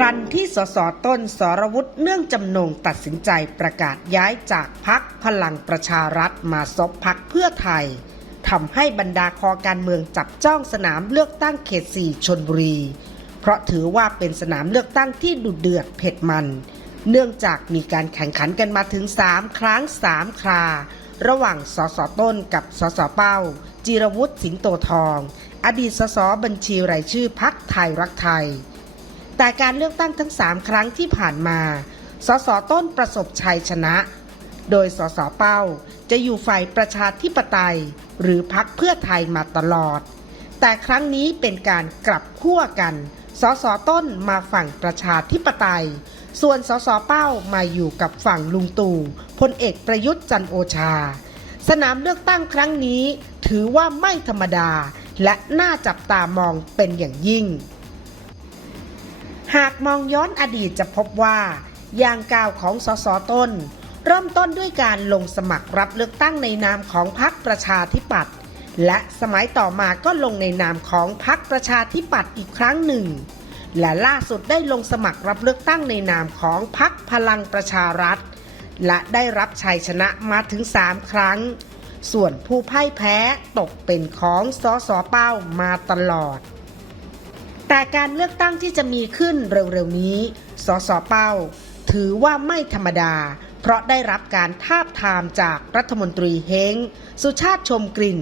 พลันที่สสต้นสรวุฒิเนื่องจำนงตัดสินใจประกาศย้ายจากพักพลังประชารัฐมาซบพักเพื่อไทยทำให้บรรดาคอการเมืองจับจ้องสนามเลือกตั้งเขต4ชนบุรี เพราะถือว่าเป็นสนามเลือกตั้งที่ดุเดือดเผ็ดมัน เนื่องจากมีการแข่งขันกันมาถึง 3 ครั้ง 3 ครา ระหว่างสสต้นกับสสเป้า จิรวุฒิสิงโตทอง อดีตสสบัญชีรายชื่อพักไทยรักไทย แต่การเลือกตั้งทั้ง 3 ครั้งที่ผ่านมา สสต้นประสบชัยชนะ โดยสสเป้าจะอยู่ฝ่ายประชาธิปไตย หรือพักเพื่อไทยมาตลอด แต่ครั้งนี้เป็นการกลับขั้วกัน สสต้นมาฝั่งประชาธิปไตย ส่วนสสเป้ามาอยู่กับฝั่งลุงตู่พลเอกประยุทธ์จันโอชา สนามเลือกตั้งครั้งนี้ ถือว่าไม่ธรรมดา และน่าจับตามองเป็นอย่างยิ่ง หากมองย้อนอดีตจะพบว่า อย่างก้าวของสสต้น เริ่มต้นด้วยการลงสมัครรับเลือกตั้งในนามของพรรคประชาธิปัตย์และสมัยต่อมาก็ลงในนามของพรรคประชาธิปัตย์อีกครั้งหนึ่ง และล่าสุดได้ลงสมัครรับเลือกตั้งในนามของพรรคพลังประชารัฐ และได้รับชัยชนะมาถึง 3 ครั้ง ส่วนผู้พ่ายแพ้ตกเป็นของสสเป้ามาตลอด แต่การเลือกตั้งที่จะมีขึ้นเร็วๆนี้ สสเป้า ถือว่าไม่ธรรมดา เพราะได้รับการทาบทามจากรัฐมนตรีเฮง สุชาติชมกลิ่น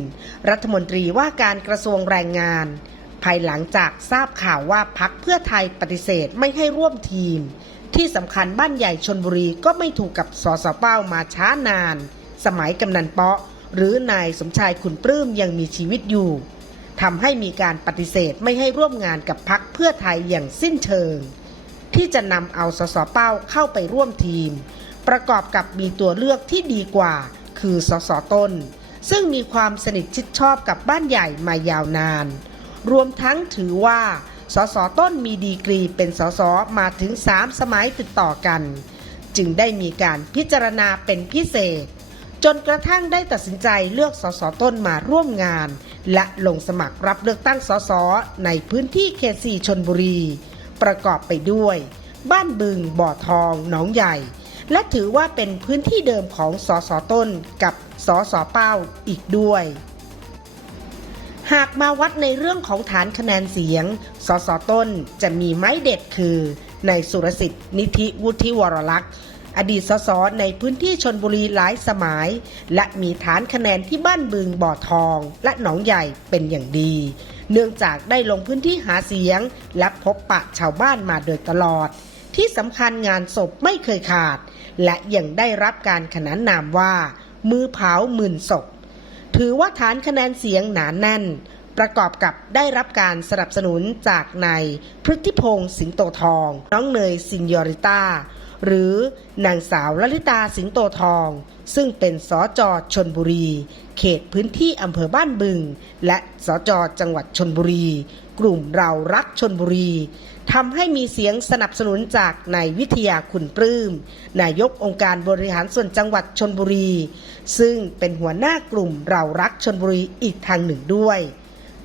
รัฐมนตรีว่าการกระทรวงแรงงาน ภายหลังจากทราบข่าวว่าพักเพื่อไทยปฏิเสธไม่ให้ร่วมทีม ที่สำคัญบ้านใหญ่ชนบุรีก็ไม่ถูกกับสสเป้ามาช้านาน สมัยกำนันเปาะ หรือนายสมชายขุนปลื้มยังมีชีวิตอยู่ ทำให้มีการปฏิเสธไม่ให้ร่วมงานกับพักเพื่อไทยอย่างสิ้นเชิง ที่จะนำเอาสสเป้าเข้าไปร่วมทีม ประกอบกับมีตัวเลือกที่ดีกว่า คือสสต้น ซึ่งมีความสนิทชิดชอบกับบ้านใหญ่มายาวนาน รวมทั้งถือว่า สสต้นมีดีกรีเป็นสสมาถึง 3 สมัยติดต่อกัน จึงได้มีการพิจารณาเป็นพิเศษ จนกระทั่งได้ตัดสินใจเลือกสสต้นมาร่วมงาน และลงสมัครรับเลือกตั้งสสในพื้นที่เขตสีชนบุรี ประกอบไปด้วย บ้านบึง บ่อทอง หนองใหญ่ และถือว่าเป็นพื้นที่เดิมของสสต้นกับสสเป้าอีกด้วย หากมาวัดในเรื่องของฐานคะแนนเสียง สสต้นจะมีไม้เด็ดคือ ในสุรสิทธิ์นิธิวุฒิวรลักษณ์ อดีตสสในพื้นที่ชนบุรีหลายสมัย และมีฐานคะแนนที่บ้านบึงบ่อทอง และหนองใหญ่เป็นอย่างดี เนื่องจากได้ลงพื้นที่หาเสียง และพบปะชาวบ้านมาโดยตลอด ที่สำคัญงานศพไม่เคยขาด และยังได้รับการขนานนามว่า มือเผาหมื่นศพถือว่าฐานคะแนนเสียงหนานแน่นประกอบกับได้รับการสนับสนุนจากนายพฤติพงศ์สิงโตทอง น้องเนยซินยอริต้า หรือนางสาวลลิตาสิงโตทอง ซึ่งเป็นสจชนบุรี เขตพื้นที่อำเภอบ้านบึง และสจจังหวัดชนบุรี กลุ่มเรารักชนบุรีทำให้มีเสียงสนับสนุนจากนายวิทยาคุณปลื้มนายกองค์การบริหารส่วนจังหวัดชนบุรี ซึ่งเป็นหัวหน้ากลุ่มเรารักชนบุรีอีกทางหนึ่งด้วย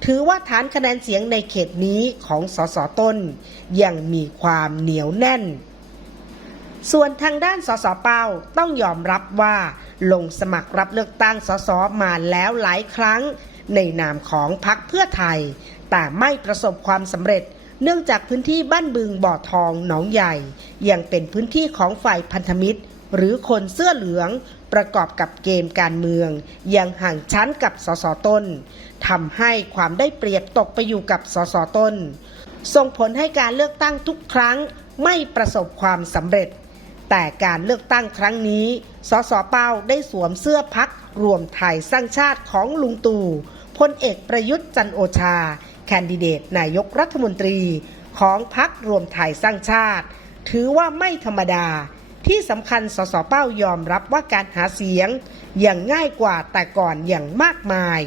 ถือว่าฐานคะแนนเสียงในเขตนี้ของสสต้น ยังมีความเหนียวแน่น ส่วนทางด้านสสเป้าต้องยอมรับว่า ลงสมัครรับเลือกตั้งสสมาแล้วหลายครั้ง ในนามของพรรคเพื่อไทย แต่ไม่ประสบความสำเร็จ เนื่องจากพื้นที่บ้านบึงบ่อทองหนองใหญ่ ยังเป็นพื้นที่ของฝ่ายพันธมิตร หรือคนเสื้อเหลืองประกอบกับเกมการเมือง ยังห่างชั้นกับสสต้นทำให้ความได้เปรียบตกไปอยู่กับสสต้น ส่งผลให้การเลือกตั้งทุกครั้งไม่ประสบความสำเร็จ แต่การเลือกตั้งครั้งนี้ สสเป้าได้สวมเสื้อพักรวมไทยสร้างชาติของลุงตู่พลเอกประยุทธ์จันโอชา แคนดิเดตนายกรัฐมนตรีของพักรวมไทยสร้างชาติ ถือว่าไม่ธรรมดา ที่สำคัญสสเป้ายอมรับว่าการหาเสียง อย่างง่ายกว่าแต่ก่อนอย่างมากมาย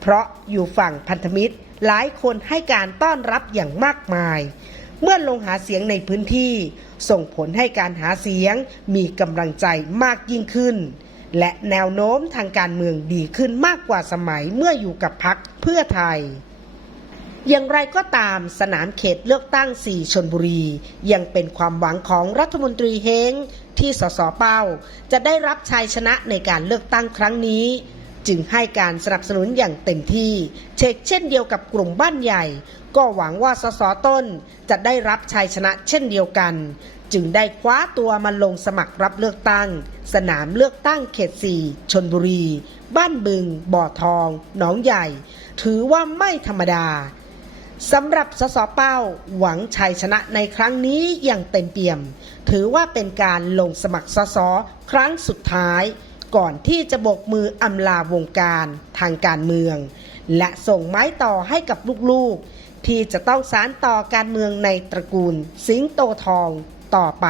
เพราะอยู่ฝั่งพันธมิตรหลายคนให้การต้อนรับอย่างมากมาย เมื่อลงหาเสียงในพื้นที่ ส่งผลให้การหาเสียงมีกำลังใจมากยิ่งขึ้น และแนวโน้มทางการเมืองดีขึ้นมากกว่าสมัยเมื่ออยู่กับพักเพื่อไทยอย่างไรก็ตามสนามเขตเลือกตั้ง 4 ชนบุรี ยังเป็นความหวังของรัฐมนตรีเฮงที่สสเป้า จะได้รับชัยชนะในการเลือกตั้งครั้งนี้ จึงให้การสนับสนุนอย่างเต็มที่ เช็กเช่นเดียวกับกลุ่มบ้านใหญ่ ก็หวังว่าสสต้นจะได้รับชัยชนะเช่นเดียวกัน จึงได้คว้าตัวมาลงสมัครรับเลือกตั้ง สนามเลือกตั้งเขต4ชนบุรี บ้านบึง บ่อทอง หนองใหญ่ ถือว่าไม่ธรรมดาสำหรับสสเป้าหวังชัยชนะในครั้งนี้อย่างเต็มเปี่ยม ถือว่าเป็นการลงสมัครสสครั้งสุดท้าย ก่อนที่จะโบกมืออำลาวงการทางการเมือง และส่งไม้ต่อให้กับลูกๆ ที่จะต้องสานต่อการเมืองในตระกูล สิงโตทองต่อไป